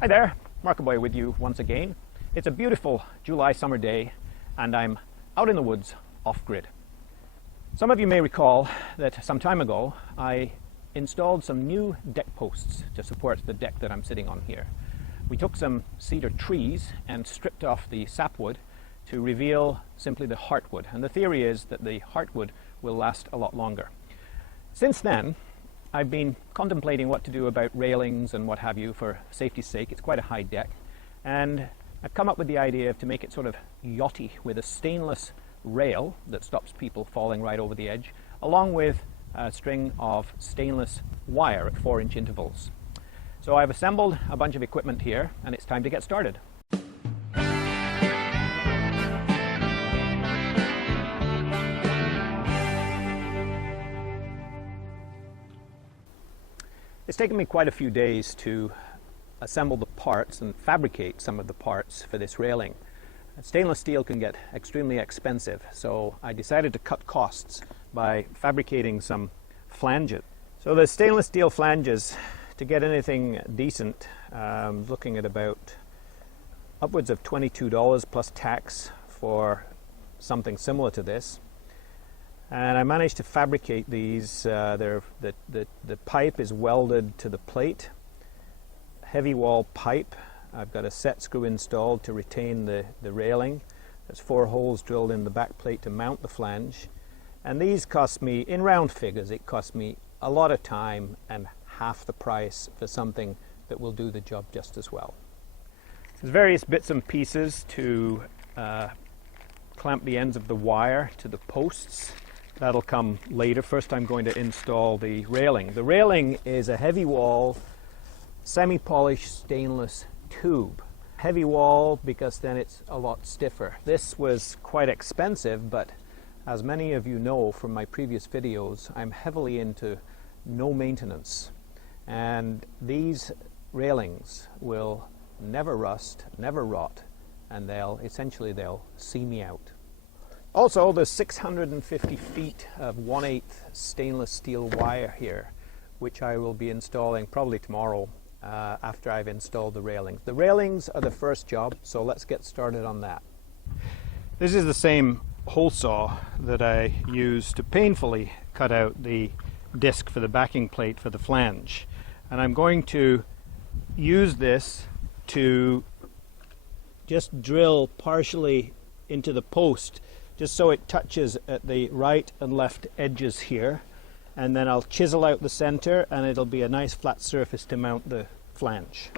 Hi there, Markaboy with you once again. It's a beautiful July summer day and I'm out in the woods off-grid. Some of you may recall that some time ago I installed some new deck posts to support the deck that I'm sitting on here. We took some cedar trees and stripped off the sapwood to reveal simply the heartwood, and the theory is that the heartwood will last a lot longer. Since then I've been contemplating what to do about railings and what have you for safety's sake. It's quite a high deck, and I've come up with the idea to make it sort of yachty with a stainless rail that stops people falling right over the edge, along with a string of stainless wire at 4-inch intervals. So I've assembled a bunch of equipment here and it's time to get started. It's taken me quite a few days to assemble the parts and fabricate some of the parts for this railing. Stainless steel can get extremely expensive, so I decided to cut costs by fabricating some flanges. So the stainless steel flanges, to get anything decent, looking at about upwards of $22 plus tax for something similar to this. And I managed to fabricate these. The pipe is welded to the plate, heavy wall pipe. I've got a set screw installed to retain the railing. There's 4 holes drilled in the back plate to mount the flange. And these cost me, in round figures, it cost me a lot of time and half the price for something that will do the job just as well. There's various bits and pieces to clamp the ends of the wire to the posts. That'll come later. First I'm going to install the railing. The railing is a heavy wall, semi-polished stainless tube. Heavy wall because then it's a lot stiffer. This was quite expensive, but as many of you know from my previous videos, I'm heavily into no maintenance. And these railings will never rust, never rot, and they'll see me out. Also, there's 650 feet of 1/8 stainless steel wire here, which I will be installing probably tomorrow after I've installed the railings. The railings are the first job, so let's get started on that. This is the same hole saw that I used to painfully cut out the disc for the backing plate for the flange. And I'm going to use this to just drill partially into the post, just so it touches at the right and left edges here, and then I'll chisel out the center and it'll be a nice flat surface to mount the flange.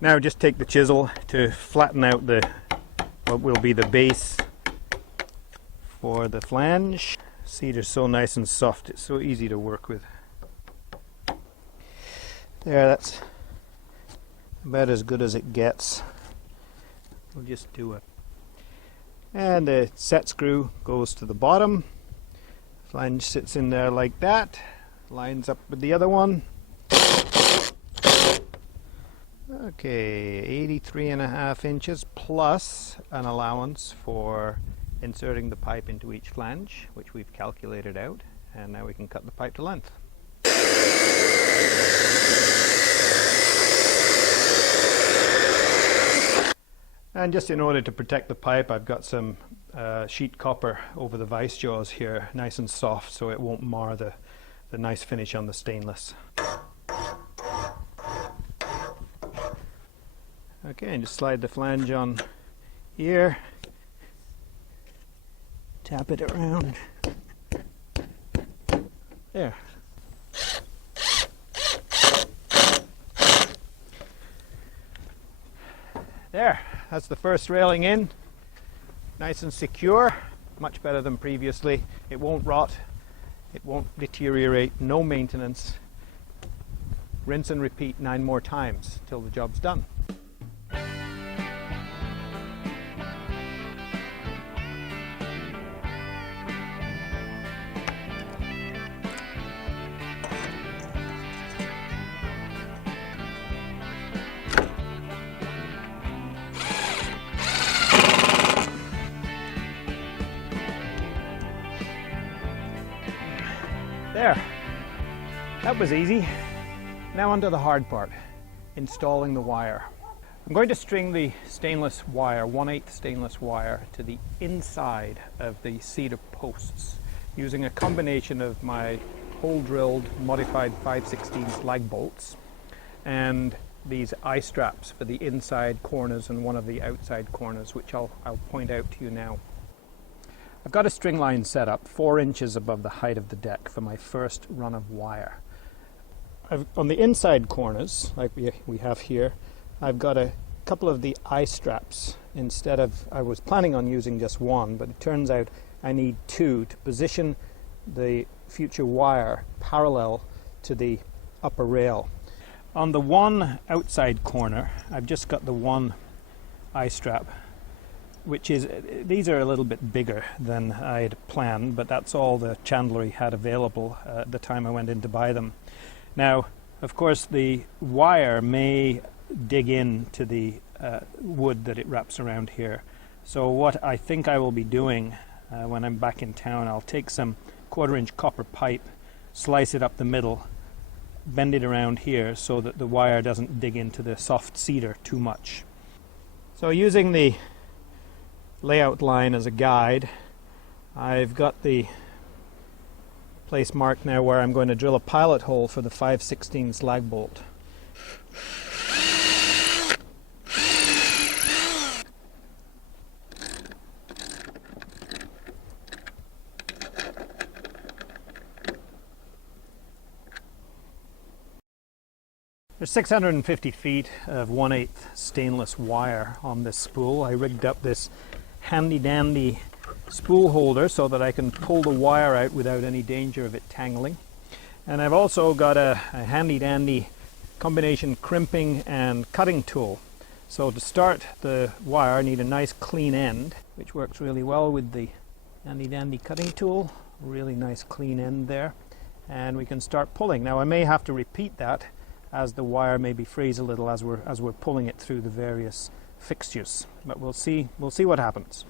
Now just take the chisel to flatten out what will be the base for the flange. Cedar's so nice and soft, it's so easy to work with. There, that's about as good as it gets. We'll just do it. And the set screw goes to the bottom. Flange sits in there like that. Lines up with the other one. Okay, 83.5 inches plus an allowance for inserting the pipe into each flange, which we've calculated out. And now we can cut the pipe to length. And just in order to protect the pipe, I've got some sheet copper over the vice jaws here, nice and soft, so it won't mar the nice finish on the stainless. Okay, and just slide the flange on here, tap it around. There. There, that's the first railing in. Nice and secure, much better than previously. It won't rot, it won't deteriorate, no maintenance. Rinse and repeat 9 more times till the job's done. There, that was easy. Now onto the hard part, installing the wire. I'm going to string the stainless wire, 1/8 stainless wire, to the inside of the cedar posts using a combination of my hole drilled modified 5/16 lag bolts and these eye straps for the inside corners and one of the outside corners, which I'll point out to you now. I've got a string line set up 4 inches above the height of the deck for my first run of wire. On the inside corners, like we have here, I've got a couple of the eye straps. Instead of, I was planning on using just one, but it turns out I need 2 to position the future wire parallel to the upper rail. On the one outside corner, I've just got the one eye strap, which is, these are a little bit bigger than I had planned, but that's all the chandlery had available at the time I went in to buy them. Now, of course, the wire may dig into the wood that it wraps around here. So what I think I will be doing when I'm back in town, I'll take some 1/4 inch copper pipe, slice it up the middle, bend it around here so that the wire doesn't dig into the soft cedar too much. So using the layout line as a guide, I've got the place marked now where I'm going to drill a pilot hole for the 5/16 lag bolt. There's 650 feet of 1/8 stainless wire on this spool. I rigged up this handy dandy spool holder so that I can pull the wire out without any danger of it tangling. And I've also got a handy dandy combination crimping and cutting tool. So to start the wire I need a nice clean end, which works really well with the handy dandy cutting tool. Really nice clean end there. And we can start pulling. Now I may have to repeat that as the wire maybe frays a little as we're pulling it through the various fixtures. But we'll see what happens.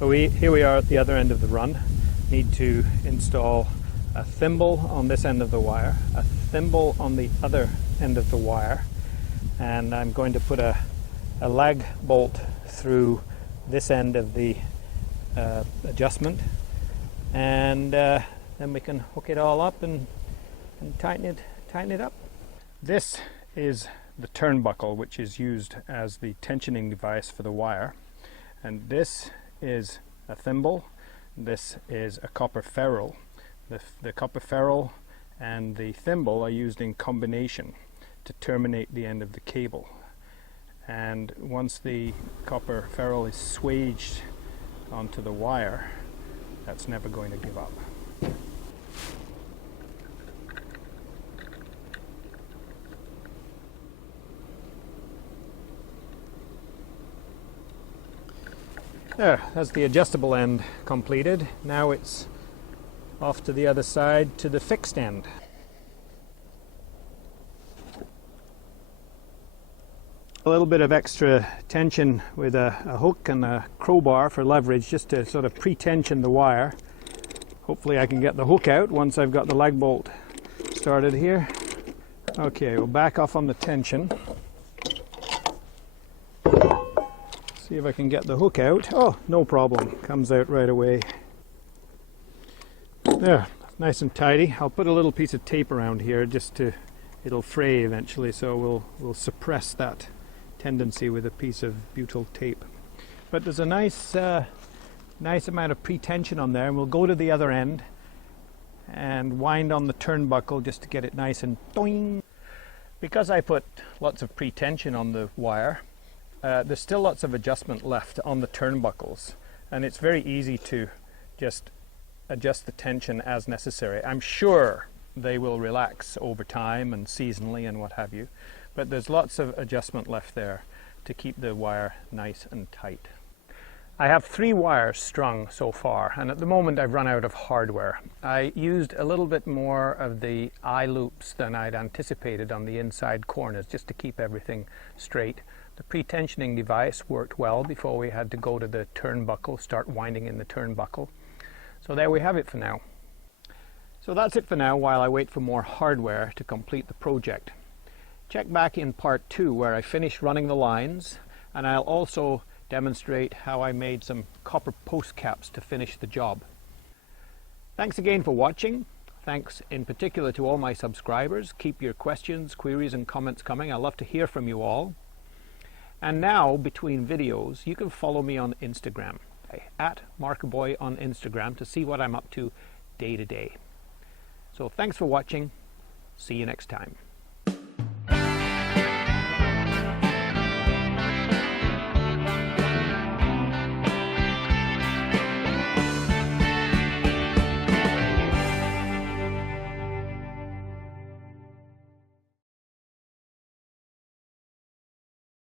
So here we are at the other end of the run. Need to install a thimble on this end of the wire, a thimble on the other end of the wire, and I'm going to put a lag bolt through this end of the adjustment, and then we can hook it all up and tighten it up. This is the turnbuckle, which is used as the tensioning device for the wire, and this is a thimble. This is a copper ferrule. The copper ferrule and the thimble are used in combination to terminate the end of the cable. And once the copper ferrule is swaged onto the wire, that's never going to give up. There, that's the adjustable end completed. Now it's off to the other side to the fixed end. A little bit of extra tension with a hook and a crowbar for leverage, just to sort of pre-tension the wire. Hopefully I can get the hook out once I've got the lag bolt started here. Okay, we'll back off on the tension. See if I can get the hook out. Oh, no problem. Comes out right away. There, nice and tidy. I'll put a little piece of tape around here just to, it'll fray eventually, so we'll suppress that tendency with a piece of butyl tape. But there's a nice amount of pre-tension on there, and we'll go to the other end and wind on the turnbuckle just to get it nice and doing. Because I put lots of pre-tension on the wire, there's still lots of adjustment left on the turnbuckles, and it's very easy to just adjust the tension as necessary. I'm sure they will relax over time and seasonally and what have you, but there's lots of adjustment left there to keep the wire nice and tight. I have 3 wires strung so far, and at the moment I've run out of hardware. I used a little bit more of the eye loops than I'd anticipated on the inside corners just to keep everything straight. The pre-tensioning device worked well before we had to go to the turnbuckle, start winding in the turnbuckle. So there we have it for now. So that's it for now while I wait for more hardware to complete the project. Check back in part 2 where I finish running the lines, and I'll also demonstrate how I made some copper post caps to finish the job. Thanks again for watching. Thanks in particular to all my subscribers. Keep your questions, queries and comments coming. I love to hear from you all. And now, between videos, you can follow me on Instagram, at Markaboy on Instagram, to see what I'm up to day to day. So thanks for watching. See you next time.